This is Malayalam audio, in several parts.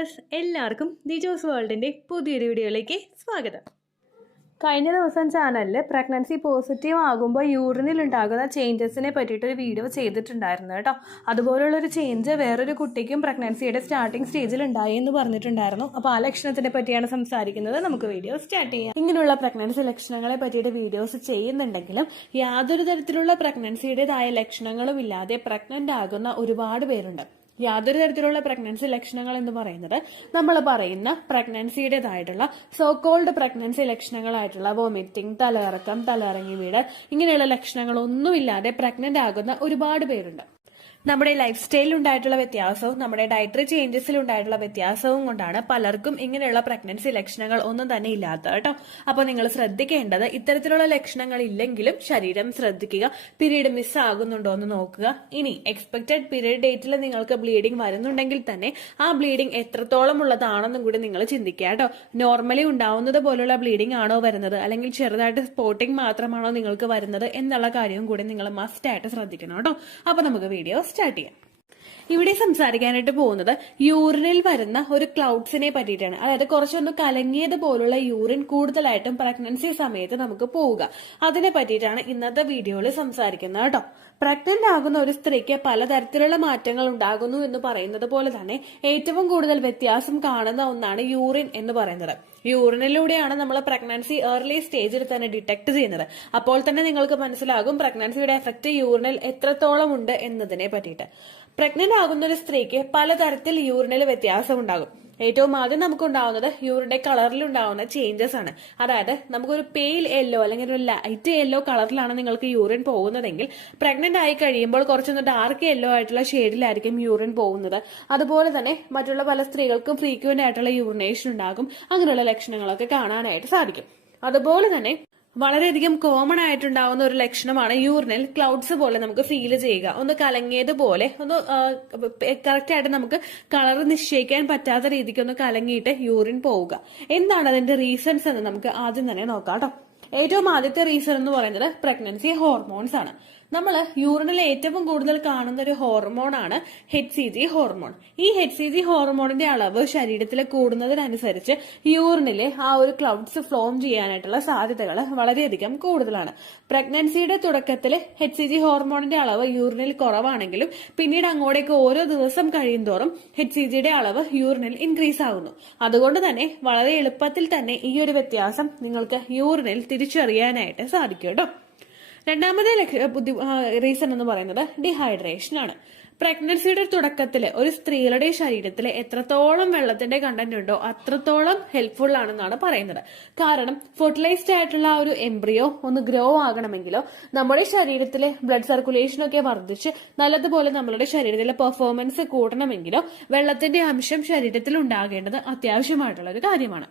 വ്യൂവേഴ്സ്, എല്ലാവർക്കും ദിജോസ് വേൾഡിൻ്റെ പുതിയൊരു വീഡിയോയിലേക്ക് സ്വാഗതം. കഴിഞ്ഞ ദിവസം ചാനലിൽ പ്രഗ്നൻസി പോസിറ്റീവ് ആകുമ്പോൾ യൂറിനിൽ ഉണ്ടാകുന്ന ചേഞ്ചസിനെ പറ്റിയിട്ടൊരു വീഡിയോ ചെയ്തിട്ടുണ്ടായിരുന്നു കേട്ടോ. അതുപോലുള്ളൊരു ചേഞ്ച് വേറൊരു കുട്ടിക്കും പ്രഗ്നൻസിയുടെ സ്റ്റാർട്ടിംഗ് സ്റ്റേജിൽ ഉണ്ടായി എന്ന് പറഞ്ഞിട്ടുണ്ടായിരുന്നു. അപ്പോൾ ആ ലക്ഷണത്തിനെ പറ്റിയാണ് സംസാരിക്കുന്നത്. നമുക്ക് വീഡിയോ സ്റ്റാർട്ട് ചെയ്യാം. ഇങ്ങനെയുള്ള പ്രഗ്നൻസി ലക്ഷണങ്ങളെ പറ്റിയിട്ട് വീഡിയോസ് ചെയ്യുന്നുണ്ടെങ്കിലും യാതൊരു തരത്തിലുള്ള പ്രഗ്നൻസിയുടേതായ ലക്ഷണങ്ങളും ഇല്ലാതെ പ്രഗ്നന്റ് ആകുന്ന ഒരുപാട് പേരുണ്ട്. യാതൊരു തരത്തിലുള്ള പ്രഗ്നൻസി ലക്ഷണങ്ങൾ എന്ന് പറയുന്നത് നമ്മൾ പറയുന്ന പ്രഗ്നൻസിയുടേതായിട്ടുള്ള സോകോൾഡ് പ്രഗ്നൻസി ലക്ഷണങ്ങളായിട്ടുള്ള വോമിറ്റിംഗ്, തലയിറക്കം, തലയിറങ്ങി വീട്, ഇങ്ങനെയുള്ള ലക്ഷണങ്ങളൊന്നുമില്ലാതെ പ്രഗ്നന്റ് ആകുന്ന ഒരുപാട് പേരുണ്ട്. നമ്മുടെ ലൈഫ് സ്റ്റൈലിൽ ഉണ്ടായിട്ടുള്ള വ്യത്യാസവും നമ്മുടെ ഡയറ്ററി ചേഞ്ചസിൽ ഉണ്ടായിട്ടുള്ള വ്യത്യാസവും കൊണ്ടാണ് പലർക്കും ഇങ്ങനെയുള്ള പ്രഗ്നൻസി ലക്ഷണങ്ങൾ ഒന്നും തന്നെ ഇല്ലാത്തത് കേട്ടോ. അപ്പോൾ നിങ്ങൾ ശ്രദ്ധിക്കേണ്ടത്, ഇത്തരത്തിലുള്ള ലക്ഷണങ്ങൾ ഇല്ലെങ്കിലും ശരീരം ശ്രദ്ധിക്കുക. പീരീഡ് മിസ് ആകുന്നുണ്ടോ എന്ന് നോക്കുക. ഇനി എക്സ്പെക്റ്റഡ് പീരീഡ് ഡേറ്റിൽ നിങ്ങൾക്ക് ബ്ലീഡിംഗ് വരുന്നുണ്ടെങ്കിൽ തന്നെ ആ ബ്ലീഡിംഗ് എത്രത്തോളം ഉള്ളതാണെന്നും കൂടി നിങ്ങൾ ചിന്തിക്കുക കേട്ടോ. നോർമലി ഉണ്ടാവുന്നത് പോലുള്ള ബ്ലീഡിംഗ് ആണോ വരുന്നത്, അല്ലെങ്കിൽ ചെറുതായിട്ട് സ്പോട്ടിംഗ് മാത്രമാണോ നിങ്ങൾക്ക് വരുന്നത് എന്നുള്ള കാര്യവും കൂടി നിങ്ങൾ മസ്റ്റ് ആയിട്ട് ശ്രദ്ധിക്കണം കേട്ടോ. അപ്പൊ നമുക്ക് വീഡിയോ സ്റ്റാർട്ട് ചെയ്യാം. ഇവിടെ സംസാരിക്കാനായിട്ട് പോകുന്നത് യൂറിനിൽ വരുന്ന ഒരു ക്ലൗഡ്സിനെ പറ്റിയിട്ടാണ്. അതായത് കുറച്ചൊന്ന് കലങ്ങിയത് പോലുള്ള യൂറിൻ കൂടുതലായിട്ടും പ്രഗ്നൻസി സമയത്ത് നമുക്ക് പോവുക. അതിനെ പറ്റിയിട്ടാണ് ഇന്നത്തെ വീഡിയോയിൽ സംസാരിക്കുന്നത് കേട്ടോ. പ്രഗ്നന്റ് ആകുന്ന ഒരു സ്ത്രീക്ക് പലതരത്തിലുള്ള മാറ്റങ്ങൾ ഉണ്ടാകുന്നു എന്ന് പറയുന്നത് പോലെ തന്നെ ഏറ്റവും കൂടുതൽ വ്യത്യാസം കാണുന്ന ഒന്നാണ് യൂറിൻ എന്ന് പറയുന്നത്. യൂറിനിലൂടെയാണ് നമ്മൾ പ്രഗ്നൻസി ഏർലി സ്റ്റേജിൽ തന്നെ ഡിറ്റക്ട് ചെയ്യുന്നത്. അപ്പോൾ തന്നെ നിങ്ങൾക്ക് മനസ്സിലാകും പ്രഗ്നൻസിയുടെ എഫക്ട് യൂറിനിൽ എത്രത്തോളം ഉണ്ട് എന്നതിനെ പറ്റിയിട്ട്. പ്രഗ്നന്റ് ആകുന്ന ഒരു സ്ത്രീക്ക് പലതരത്തിൽ യൂറിനിൽ വ്യത്യാസം ഉണ്ടാകും. ഏറ്റവും ആദ്യം നമുക്ക് ഉണ്ടാവുന്നത് യൂറിന്റെ കളറിൽ ഉണ്ടാവുന്ന ചേഞ്ചസ് ആണ്. അതായത് നമുക്കൊരു പെയിൽ യെല്ലോ അല്ലെങ്കിൽ ഒരു ലൈറ്റ് യെല്ലോ കളറിലാണ് നിങ്ങൾക്ക് യൂറിൻ പോകുന്നതെങ്കിൽ പ്രഗ്നന്റ് ആയി കഴിയുമ്പോൾ കുറച്ചൊന്ന് ഡാർക്ക് യെല്ലോ ആയിട്ടുള്ള ഷെയ്ഡിലായിരിക്കും യൂറിൻ പോകുന്നത്. അതുപോലെ തന്നെ മറ്റുള്ള പല സ്ത്രീകൾക്കും ഫ്രീക്വന്റ് ആയിട്ടുള്ള യൂറിനേഷൻ ഉണ്ടാകും. അങ്ങനെയുള്ള ലക്ഷണങ്ങളൊക്കെ കാണാനായിട്ട് സാധിക്കും. അതുപോലെ തന്നെ വളരെയധികം കോമൺ ആയിട്ടുണ്ടാവുന്ന ഒരു ലക്ഷണമാണ് യൂറിനിൽ ക്ലൗഡ്സ് പോലെ നമുക്ക് ഫീൽ ചെയ്യുക. ഒന്ന് കലങ്ങിയതുപോലെ, ഒന്ന് കറക്റ്റ് ആയിട്ട് നമുക്ക് കളർ നിശ്ചയിക്കാൻ പറ്റാത്ത രീതിക്ക് ഒന്ന് കലങ്ങിയിട്ട് യൂറിൻ പോവുക. എന്താണ് അതിന്റെ റീസൺസ് എന്ന് നമുക്ക് ആദ്യം തന്നെ നോക്കാം കേട്ടോ. ഏറ്റവും ആദ്യത്തെ റീസൺ എന്ന് പറയുന്നത് പ്രഗ്നൻസി ഹോർമോൺസ് ആണ്. നമ്മൾ യൂറിനിൽ ഏറ്റവും കൂടുതൽ കാണുന്ന ഒരു ഹോർമോണാണ് HCG ഹോർമോൺ. ഈ HCG ഹോർമോണിന്റെ അളവ് ശരീരത്തിൽ കൂടുന്നതിനനുസരിച്ച് യൂറിനിലെ ആ ഒരു ക്ലൗഡ്സ് ഫോം ചെയ്യാനായിട്ടുള്ള സാധ്യതകൾ വളരെയധികം കൂടുതലാണ്. പ്രഗ്നൻസിയുടെ തുടക്കത്തിൽ HCG ഹോർമോണിന്റെ അളവ് യൂറിനിൽ കുറവാണെങ്കിലും പിന്നീട് അങ്ങോട്ടേക്ക് ഓരോ ദിവസം കഴിയുന്തോറും HCGയുടെ അളവ് യൂറിനിൽ ഇൻക്രീസ് ആകുന്നു. അതുകൊണ്ട് തന്നെ വളരെ എളുപ്പത്തിൽ തന്നെ ഈ ഒരു വ്യത്യാസം നിങ്ങൾക്ക് യൂറിനിൽ തിരിച്ചറിയാനായിട്ട് സാധിക്കും കേട്ടോ. രണ്ടാമത്തെ റീസൺ എന്ന് പറയുന്നത് ഡീഹൈഡ്രേഷൻ ആണ്. പ്രഗ്നൻസിയുടെ തുടക്കത്തിൽ ഒരു സ്ത്രീയുടെ ശരീരത്തിൽ എത്രത്തോളം വെള്ളത്തിന്റെ കണ്ടന്റ് ഉണ്ടോ അത്രത്തോളം ഹെൽപ്ഫുൾ ആണെന്നാണ് പറയുന്നത്. കാരണം ഫെർട്ടിലൈസ്ഡ് ആയിട്ടുള്ള ഒരു എംബ്രിയോ ഒന്ന് ഗ്രോ ആകണമെങ്കിലോ നമ്മുടെ ശരീരത്തിലെ ബ്ലഡ് സർക്കുലേഷൻ ഒക്കെ വർദ്ധിച്ച് നല്ലതുപോലെ നമ്മളുടെ ശരീരത്തിലെ പെർഫോമൻസ് കൂട്ടണമെങ്കിലോ വെള്ളത്തിന്റെ അംശം ശരീരത്തിൽ ഉണ്ടാകേണ്ടത് അത്യാവശ്യമായിട്ടുള്ള ഒരു കാര്യമാണ്.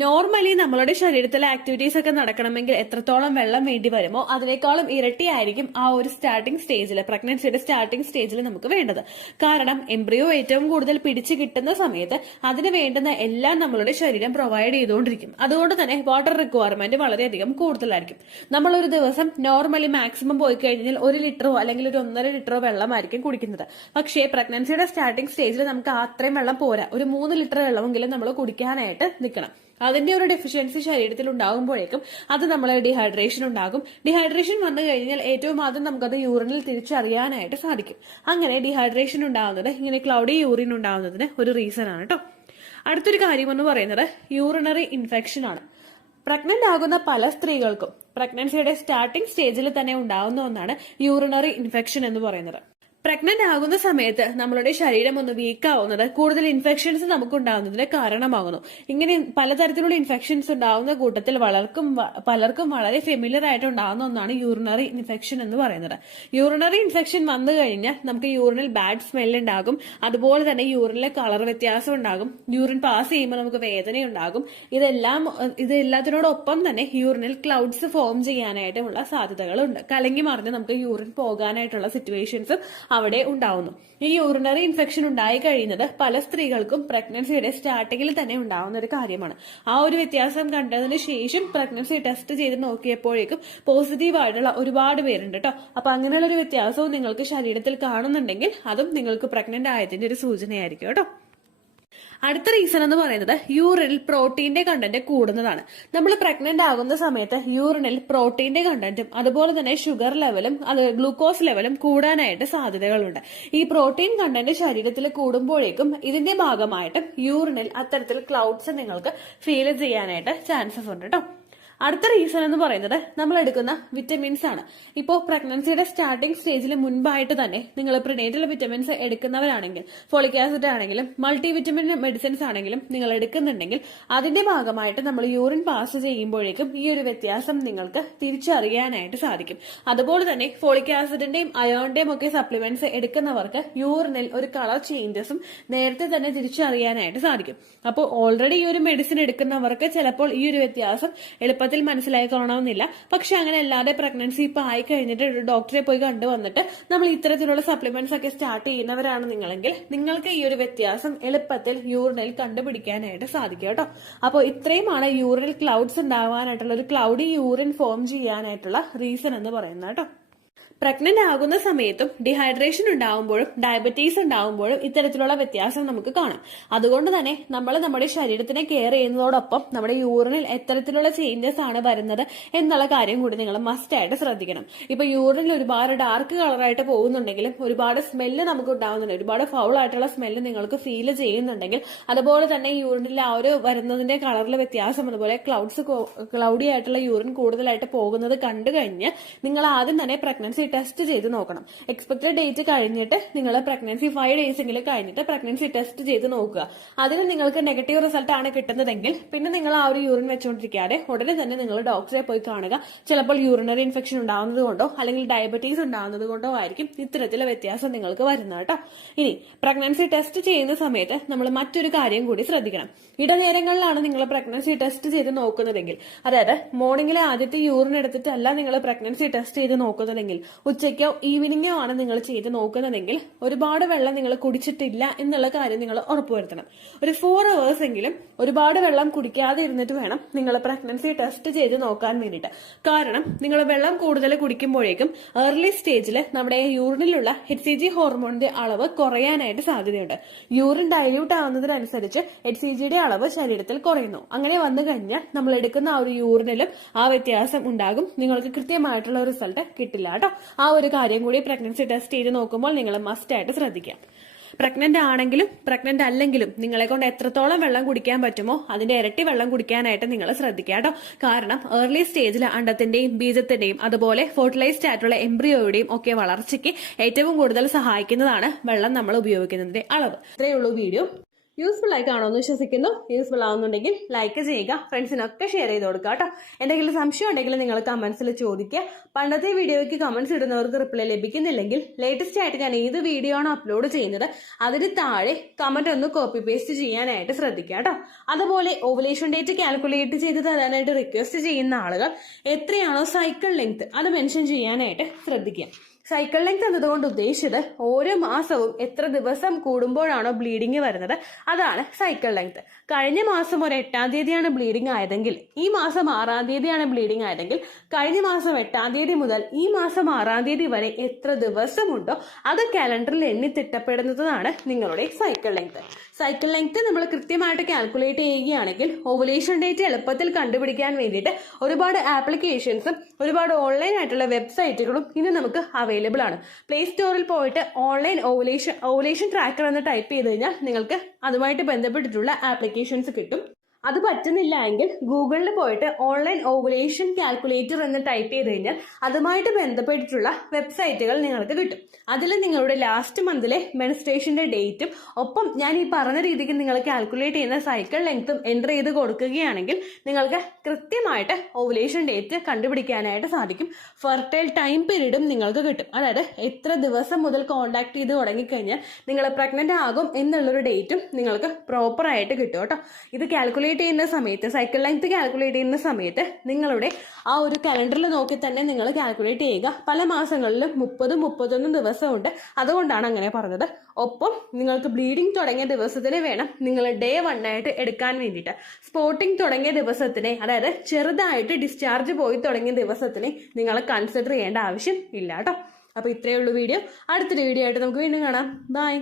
നോർമലി നമ്മളുടെ ശരീരത്തിലെ ആക്ടിവിറ്റീസ് ഒക്കെ നടക്കണമെങ്കിൽ എത്രത്തോളം വെള്ളം വേണ്ടി വരുമോ അതിനേക്കാളും ഇരട്ടിയായിരിക്കും ആ ഒരു സ്റ്റാർട്ടിംഗ് സ്റ്റേജിൽ, പ്രഗ്നൻസിയുടെ സ്റ്റാർട്ടിംഗ് സ്റ്റേജിൽ നമുക്ക് വേണ്ടത്. കാരണം എംബ്രിയോ ഏറ്റവും കൂടുതൽ പിടിച്ചു കിട്ടുന്ന സമയത്ത് അതിന് വേണ്ടുന്ന എല്ലാം നമ്മളുടെ ശരീരം പ്രൊവൈഡ് ചെയ്തുകൊണ്ടിരിക്കും. അതുകൊണ്ട് തന്നെ വാട്ടർ റിക്വയർമെന്റ് വളരെയധികം കൂടുതലായിരിക്കും. നമ്മൾ ഒരു ദിവസം നോർമലി മാക്സിമം പോയി കഴിഞ്ഞാൽ 1 ലിറ്ററോ അല്ലെങ്കിൽ ഒരു 1.5 ലിറ്ററോ വെള്ളമായിരിക്കും കുടിക്കുന്നത്. പക്ഷേ പ്രഗ്നൻസിയുടെ സ്റ്റാർട്ടിംഗ് സ്റ്റേജിൽ നമുക്ക് അത്രയും വെള്ളം പോരാ. ഒരു 3 ലിറ്റർ വെള്ളമെങ്കിലും നമ്മൾ കുടിക്കാനായിട്ട് നിൽക്കണം. അതിന്റെ ഒരു ഡെഫിഷ്യൻസി ശരീരത്തിൽ ഉണ്ടാകുമ്പോഴേക്കും അത് നമ്മളെ ഡീഹൈഡ്രേഷൻ ഉണ്ടാകും. ഡീഹൈഡ്രേഷൻ വന്നു കഴിഞ്ഞാൽ ഏറ്റവും ആദ്യം നമുക്കത് യൂറിനിൽ തിരിച്ചറിയാനായിട്ട് സാധിക്കും. അങ്ങനെ ഡീഹൈഡ്രേഷൻ ഉണ്ടാകുന്നത് ഇങ്ങനെ ക്ലൗഡി യൂറിൻ ഉണ്ടാകുന്നതിന് ഒരു റീസൺ ആണ് കേട്ടോ. അടുത്തൊരു കാര്യം എന്ന് പറയുന്നത് യൂറിനറി ഇൻഫെക്ഷൻ ആണ്. പ്രഗ്നന്റ് ആകുന്ന പല സ്ത്രീകൾക്കും പ്രഗ്നൻസിയുടെ സ്റ്റാർട്ടിംഗ് സ്റ്റേജിൽ തന്നെ ഉണ്ടാകുന്ന ഒന്നാണ് യൂറിനറി ഇൻഫെക്ഷൻ എന്ന് പറയുന്നത്. പ്രഗ്നന്റ് ആകുന്ന സമയത്ത് നമ്മളുടെ ശരീരം ഒന്ന് വീക്ക് ആവുന്നത് കൂടുതൽ ഇൻഫെക്ഷൻസ് നമുക്ക് ഉണ്ടാകുന്നതിന് കാരണമാകുന്നു. ഇങ്ങനെ പലതരത്തിലുള്ള ഇൻഫെക്ഷൻസ് ഉണ്ടാകുന്ന കൂട്ടത്തിൽ പലർക്കും വളരെ ഫെമിലിയർ ആയിട്ട് ഉണ്ടാകുന്ന ഒന്നാണ് യൂറിനറി ഇൻഫെക്ഷൻ എന്ന് പറയുന്നത്. യൂറിനറി ഇൻഫെക്ഷൻ വന്നു കഴിഞ്ഞാൽ നമുക്ക് യൂറിനിൽ ബാഡ് സ്മെൽ ഉണ്ടാകും. അതുപോലെ തന്നെ യൂറിനിലെ കളർ വ്യത്യാസം ഉണ്ടാകും. യൂറിൻ പാസ് ചെയ്യുമ്പോൾ നമുക്ക് വേദന ഉണ്ടാകും. ഇതെല്ലാത്തിനോടൊപ്പം തന്നെ യൂറിനിൽ ക്ലൗഡ്സ് ഫോം ചെയ്യാനായിട്ടുള്ള സാധ്യതകളുണ്ട്. കലങ്ങി മറിഞ്ഞ് നമുക്ക് യൂറിൻ പോകാനായിട്ടുള്ള സിറ്റുവേഷൻസും അവിടെ ഉണ്ടാവുന്നു. ഈ യൂറിനറി ഇൻഫെക്ഷൻ ഉണ്ടായി കഴിയുന്നത് പല സ്ത്രീകൾക്കും പ്രഗ്നൻസിയുടെ സ്റ്റാർട്ടിങ്ങിൽ തന്നെ ഉണ്ടാവുന്ന ഒരു കാര്യമാണ്. ആ ഒരു വ്യത്യാസം കണ്ടതിന് ശേഷം പ്രഗ്നൻസി ടെസ്റ്റ് ചെയ്ത് നോക്കിയപ്പോഴേക്കും പോസിറ്റീവ് ആയിട്ടുള്ള ഒരുപാട് പേരുണ്ട് കേട്ടോ. അപ്പൊ അങ്ങനെയുള്ള ഒരു വ്യത്യാസവും നിങ്ങൾക്ക് ശരീരത്തിൽ കാണുന്നുണ്ടെങ്കിൽ അതും നിങ്ങൾക്ക് പ്രഗ്നന്റ് ആയതിന്റെ ഒരു സൂചനയായിരിക്കും കേട്ടോ. അടുത്ത റീസൺ എന്ന് പറയുന്നത് യൂറിനിൽ പ്രോട്ടീന്റെ കണ്ടന്റ് കൂടുന്നതാണ്. നമ്മൾ പ്രഗ്നന്റ് ആകുന്ന സമയത്ത് യൂറിനിൽ പ്രോട്ടീന്റെ കണ്ടന്റും അതുപോലെ തന്നെ ഷുഗർ ലെവലും ഗ്ലൂക്കോസ് ലെവലും കൂടാനായിട്ട് സാധ്യതകളുണ്ട്. ഈ പ്രോട്ടീൻ കണ്ടന്റ് ശരീരത്തിൽ കൂടുമ്പോഴേക്കും ഇതിന്റെ ഭാഗമായിട്ട് യൂറിനിൽ അത്തരത്തിൽ ക്ലൗഡ്സ് നിങ്ങൾക്ക് ഫീൽ ചെയ്യാനായിട്ട് ചാൻസസ് ഉണ്ട് കേട്ടോ. അടുത്ത റീസൺ എന്ന് പറയുന്നത് നമ്മൾ എടുക്കുന്ന വിറ്റമിൻസ് ആണ്. ഇപ്പോൾ പ്രഗ്നൻസിയുടെ സ്റ്റാർട്ടിംഗ് സ്റ്റേജിൽ മുൻപായിട്ട് തന്നെ നിങ്ങൾ പ്രിനേറ്റൽ വിറ്റമിൻസ് എടുക്കുന്നവരാണെങ്കിൽ, ഫോളിക് ആസിഡ് ആണെങ്കിലും മൾട്ടി വിറ്റമിൻ മെഡിസിൻസ് ആണെങ്കിലും നിങ്ങൾ എടുക്കുന്നുണ്ടെങ്കിൽ അതിന്റെ ഭാഗമായിട്ട് നമ്മൾ യൂറിൻ പാസ് ചെയ്യുമ്പോഴേക്കും ഈ ഒരു വ്യത്യാസം നിങ്ങൾക്ക് തിരിച്ചറിയാനായിട്ട് സാധിക്കും. അതുപോലെ തന്നെ ഫോളിക് ആസിഡിന്റെയും അയോണിന്റെയും ഒക്കെ സപ്ലിമെന്റ്സ് എടുക്കുന്നവർക്ക് യൂറിനിൽ ഒരു കളർ ചേഞ്ചസും നേരത്തെ തന്നെ തിരിച്ചറിയാനായിട്ട് സാധിക്കും. അപ്പോൾ ഓൾറെഡി ഈ ഒരു മെഡിസിൻ എടുക്കുന്നവർക്ക് ചിലപ്പോൾ ഈ ഒരു വ്യത്യാസം എളുപ്പത്തിൽ മനസ്സിലായിക്കൊള്ളണമെന്നില്ല. പക്ഷെ അങ്ങനെ അല്ലാതെ പ്രഗ്നൻസി ഇപ്പൊ ആയി കഴിഞ്ഞിട്ട് ഡോക്ടറെ പോയി കണ്ടുവന്നിട്ട് നമ്മൾ ഇത്തരത്തിലുള്ള സപ്ലിമെന്റ്സ് ഒക്കെ സ്റ്റാർട്ട് ചെയ്യുന്നവരാണ് നിങ്ങളെങ്കിൽ നിങ്ങൾക്ക് ഈ ഒരു വ്യത്യാസം എളുപ്പത്തിൽ യൂറിനിൽ കണ്ടുപിടിക്കാനായിട്ട് സാധിക്കും കേട്ടോ. അപ്പോൾ ഇത്രയുമാണ് യൂറിനിൽ ക്ലൗഡ്സ് ഉണ്ടാവാനായിട്ടുള്ള ഒരു ക്ലൗഡി യൂറിൻ ഫോം ചെയ്യാനായിട്ടുള്ള റീസൺ എന്ന് പറയുന്നത് കേട്ടോ. പ്രഗ്നന്റ് ആകുന്ന സമയത്തും ഡിഹൈഡ്രേഷൻ ഉണ്ടാവുമ്പോഴും ഡയബറ്റീസ് ഉണ്ടാവുമ്പോഴും ഇത്തരത്തിലുള്ള വ്യത്യാസം നമുക്ക് കാണാം. അതുകൊണ്ട് തന്നെ നമ്മൾ നമ്മുടെ ശരീരത്തിനെ കെയർ ചെയ്യുന്നതോടൊപ്പം നമ്മുടെ യൂറിനിൽ എത്തരത്തിലുള്ള ചേഞ്ചസ് ആണ് വരുന്നത് എന്നുള്ള കാര്യം കൂടി നിങ്ങൾ മസ്റ്റ് ആയിട്ട് ശ്രദ്ധിക്കണം. ഇപ്പൊ യൂറിനിൽ ഒരുപാട് ഡാർക്ക് കളറായിട്ട് പോകുന്നുണ്ടെങ്കിലും ഒരുപാട് സ്മെല്ല് നമുക്ക് ഉണ്ടാവുന്നുണ്ട്, ഒരുപാട് ഫൗൾ ആയിട്ടുള്ള സ്മെല്ല് നിങ്ങൾക്ക് ഫീൽ ചെയ്യുന്നുണ്ടെങ്കിൽ, അതുപോലെ തന്നെ യൂറിനിൽ ആ ഒരു വരുന്നതിന്റെ കളറിൽ വ്യത്യാസം, അതുപോലെ ക്ലൗഡി ആയിട്ടുള്ള യൂറിൻ കൂടുതലായിട്ട് പോകുന്നത് കണ്ടു കഴിഞ്ഞ് നിങ്ങൾ ആദ്യം തന്നെ പ്രഗ്നൻസി ടെസ്റ്റ് ചെയ്ത് നോക്കണം. എക്സ്പെക്ടഡ് ഡേറ്റ് കഴിഞ്ഞിട്ട് നിങ്ങൾ പ്രഗ്നൻസി 5 days എങ്കിലും കഴിഞ്ഞിട്ട് പ്രഗ്നൻസി ടെസ്റ്റ് ചെയ്ത് നോക്കുക. അതിന് നിങ്ങൾക്ക് നെഗറ്റീവ് റിസൾട്ട് ആണ് കിട്ടുന്നതെങ്കിൽ പിന്നെ നിങ്ങൾ ആ ഒരു യൂറിൻ വെച്ചുകൊണ്ടിരിക്കാതെ ഉടനെ തന്നെ നിങ്ങൾ ഡോക്ടറെ പോയി കാണുക. ചിലപ്പോൾ യൂറിനറി ഇൻഫെക്ഷൻ ഉണ്ടാകുന്നത് കൊണ്ടോ അല്ലെങ്കിൽ ഡയബറ്റീസ് ഉണ്ടാകുന്നത് കൊണ്ടോ ആയിരിക്കും ഇത്തരത്തിലുള്ള വ്യത്യാസം നിങ്ങൾക്ക് വരുന്നത് കേട്ടോ. ഇനി പ്രഗ്നൻസി ടെസ്റ്റ് ചെയ്യുന്ന സമയത്ത് നമ്മൾ മറ്റൊരു കാര്യം കൂടി ശ്രദ്ധിക്കണം. ഇടനേരങ്ങളിലാണ് നിങ്ങൾ പ്രഗ്നൻസി ടെസ്റ്റ് ചെയ്ത് നോക്കുന്നതെങ്കിൽ, അതായത് മോർണിംഗിലെ ആദ്യത്തെ യൂറിൻ എടുത്തിട്ടല്ല നിങ്ങൾ പ്രഗ്നൻസി ടെസ്റ്റ് ചെയ്ത് നോക്കുന്നതെങ്കിൽ, ഉച്ചയ്ക്കോ ഈവനിങ്ങോ ആണ് നിങ്ങൾ ചെയ്ത് നോക്കുന്നതെങ്കിൽ ഒരുപാട് വെള്ളം നിങ്ങൾ കുടിച്ചിട്ടില്ല എന്നുള്ള കാര്യം നിങ്ങൾ ഉറപ്പുവരുത്തണം. ഒരു 4 hours എങ്കിലും ഒരുപാട് വെള്ളം കുടിക്കാതെ ഇരുന്നിട്ട് വേണം നിങ്ങൾ പ്രഗ്നൻസി ടെസ്റ്റ് ചെയ്ത് നോക്കാൻ വേണ്ടിയിട്ട്. കാരണം നിങ്ങൾ വെള്ളം കൂടുതൽ കുടിക്കുമ്പോഴേക്കും ഏർലി സ്റ്റേജിൽ നമ്മുടെ യൂറിനിലുള്ള HCG ഹോർമോണിന്റെ അളവ് കുറയാനായിട്ട് സാധ്യതയുണ്ട്. യൂറിൻ ഡൈല്യൂട്ട് ആവുന്നതിനനുസരിച്ച് HCGയുടെ അളവ് ശരീരത്തിൽ കുറയുന്നു. അങ്ങനെ വന്നു കഴിഞ്ഞാൽ നമ്മൾ എടുക്കുന്ന ആ ഒരു യൂറിനിലും ആ വ്യത്യാസം ഉണ്ടാകും. നിങ്ങൾക്ക് കൃത്യമായിട്ടുള്ള റിസൾട്ട് കിട്ടില്ല കേട്ടോ. ആ ഒരു കാര്യം കൂടി പ്രഗ്നൻസി ടെസ്റ്റ് ചെയ്ത് നോക്കുമ്പോൾ നിങ്ങൾ മസ്റ്റ് ആയിട്ട് ശ്രദ്ധിക്കാം. പ്രഗ്നന്റ് ആണെങ്കിലും പ്രഗ്നന്റ് അല്ലെങ്കിലും നിങ്ങളെ കൊണ്ട് എത്രത്തോളം വെള്ളം കുടിക്കാൻ പറ്റുമോ അതിന്റെ ഇരട്ടി വെള്ളം കുടിക്കാനായിട്ട് നിങ്ങൾ ശ്രദ്ധിക്കുക കേട്ടോ. കാരണം ഏർലി സ്റ്റേജിൽ അണ്ടത്തിന്റെയും ബീജത്തിന്റെയും അതുപോലെ ഫെർട്ടിലൈസ്ഡ് ആയിട്ടുള്ള എംബ്രിയോയുടെയും ഒക്കെ വളർച്ചയ്ക്ക് ഏറ്റവും കൂടുതൽ സഹായിക്കുന്നതാണ് വെള്ളം നമ്മൾ ഉപയോഗിക്കുന്നതിന്റെ അളവ്. ഇത്രയേ ഉള്ളൂ വീഡിയോ. യൂസ്ഫുൾ ആയി കാണുമെന്ന് വിശ്വസിക്കുന്നു. യൂസ്ഫുൾ ആവുന്നുണ്ടെങ്കിൽ ലൈക്ക് ചെയ്യുക, ഫ്രണ്ട്സിനൊക്കെ ഷെയർ ചെയ്ത് കൊടുക്കുക കേട്ടോ. എന്തെങ്കിലും സംശയം ഉണ്ടെങ്കിൽ നിങ്ങൾ കമന്റ്സിൽ ചോദിക്കുക. പണ്ടത്തെ വീഡിയോയ്ക്ക് കമന്റ്സ് ഇടുന്നവർക്ക് റിപ്ലൈ ലഭിക്കുന്നില്ലെങ്കിൽ ലേറ്റസ്റ്റ് ആയിട്ട് ഞാൻ ഏത് വീഡിയോ ആണോ അപ്ലോഡ് ചെയ്യുന്നത് അതിന് താഴെ കമന്റ് ഒന്ന് കോപ്പി പേസ്റ്റ് ചെയ്യാനായിട്ട് ശ്രദ്ധിക്കുക കേട്ടോ. അതുപോലെ ഓവുലേഷൻ ഡേറ്റ് കാൽക്കുലേറ്റ് ചെയ്ത് തരാനായിട്ട് റിക്വസ്റ്റ് ചെയ്യുന്ന ആളുകൾ എത്രയാണോ സൈക്കിൾ ലെങ്ത് അത് മെൻഷൻ ചെയ്യാനായിട്ട് ശ്രദ്ധിക്കുക. സൈക്കിൾ ലെങ്ത് എന്നതുകൊണ്ട് ഉദ്ദേശിച്ചത് ഓരോ മാസവും എത്ര ദിവസം കൂടുമ്പോഴാണോ ബ്ലീഡിങ് വരുന്നത് അതാണ് സൈക്കിൾ ലെങ്ത്. കഴിഞ്ഞ മാസം ഒരു 8-ാം തീയതിയാണ് ബ്ലീഡിങ് ആയതെങ്കിൽ ഈ മാസം 6-ാം തീയതിയാണ് ബ്ലീഡിങ് ആയതെങ്കിൽ കഴിഞ്ഞ മാസം 8-ാം തീയതി മുതൽ ഈ മാസം 6-ാം തീയതി വരെ എത്ര ദിവസമുണ്ടോ അത് കാലണ്ടറിൽ എണ്ണി തിട്ടപ്പെടുന്നതാണ് നിങ്ങളുടെ സൈക്കിൾ ലെങ്ത്. സൈക്കിൾ ലെങ്ത് നമ്മൾ കൃത്യമായിട്ട് കാൽക്കുലേറ്റ് ചെയ്യുകയാണെങ്കിൽ ഓവുലേഷൻ ഡേറ്റ് എളുപ്പത്തിൽ കണ്ടുപിടിക്കാൻ വേണ്ടിയിട്ട് ഒരുപാട് ആപ്ലിക്കേഷൻസും ഒരുപാട് ഓൺലൈൻ ആയിട്ടുള്ള വെബ്സൈറ്റുകളും ഇന്ന് നമുക്ക് അവൈലബിൾ ആണ്. പ്ലേ സ്റ്റോറിൽ പോയിട്ട് ഓൺലൈൻ ഓവുലേഷൻ ട്രാക്കർ എന്ന് ടൈപ്പ് ചെയ്ത് കഴിഞ്ഞാൽ നിങ്ങൾക്ക് അതുമായിട്ട് ബന്ധപ്പെട്ടിട്ടുള്ള ആപ്ലിക്കേഷൻസ് കിട്ടും. അത് പറ്റുന്നില്ല എങ്കിൽ ഗൂഗിളിൽ പോയിട്ട് ഓൺലൈൻ ഓവുലേഷൻ കാൽക്കുലേറ്റർ എന്ന് ടൈപ്പ് ചെയ്ത് കഴിഞ്ഞാൽ അതുമായിട്ട് ബന്ധപ്പെട്ടിട്ടുള്ള വെബ്സൈറ്റുകൾ നിങ്ങൾക്ക് കിട്ടും. അതിൽ നിങ്ങളുടെ ലാസ്റ്റ് മന്തിലെ മെൻസ്ട്രേഷന്റെ ഡേറ്റും ഒപ്പം ഞാൻ ഈ പറഞ്ഞ രീതിക്ക് നിങ്ങൾ കാൽക്കുലേറ്റ് ചെയ്യുന്ന സൈക്കിൾ ലെങ്ത്തും എൻ്റർ ചെയ്ത് കൊടുക്കുകയാണെങ്കിൽ നിങ്ങൾക്ക് കൃത്യമായിട്ട് ഓവുലേഷൻ ഡേറ്റ് കണ്ടുപിടിക്കാനായിട്ട് സാധിക്കും. ഫെർട്ടൈൽ ടൈം പീരീഡും നിങ്ങൾക്ക് കിട്ടും. അതായത് എത്ര ദിവസം മുതൽ കോണ്ടാക്ട് ചെയ്ത് തുടങ്ങിക്കഴിഞ്ഞാൽ നിങ്ങൾ പ്രഗ്നന്റ് ആകും എന്നുള്ളൊരു ഡേറ്റും നിങ്ങൾക്ക് പ്രോപ്പറായിട്ട് കിട്ടും കേട്ടോ. ഇത് കാൽക്കുലേറ്റ് ചെയ്യുന്ന സമയത്ത് സൈക്കിൾ ലെങ്ത് കാൽക്കുലേറ്റ് ചെയ്യുന്ന സമയത്ത് നിങ്ങളുടെ ആ ഒരു കലണ്ടറിൽ നോക്കി തന്നെ നിങ്ങൾ കാൽക്കുലേറ്റ് ചെയ്യുക. പല മാസങ്ങളിലും 30-31 ദിവസമുണ്ട്. അതുകൊണ്ടാണ് അങ്ങനെ പറഞ്ഞത്. ഒപ്പം നിങ്ങൾക്ക് ബ്ലീഡിങ് തുടങ്ങിയ ദിവസത്തിന് വേണം നിങ്ങൾ ഡേ 1 ആയിട്ട് എടുക്കാൻ വേണ്ടിയിട്ട്. സ്പോട്ടിങ് തുടങ്ങിയ ദിവസത്തിനെ, അതായത് ചെറുതായിട്ട് ഡിസ്ചാർജ് പോയി തുടങ്ങിയ ദിവസത്തിനെ നിങ്ങൾ കൺസിഡർ ചെയ്യേണ്ട ആവശ്യം ഇല്ല കേട്ടോ. അപ്പോൾ ഇത്രയേ ഉള്ളൂ വീഡിയോ. അടുത്തൊരു വീഡിയോ ആയിട്ട് നമുക്ക് വീണ്ടും കാണാം. ബൈ.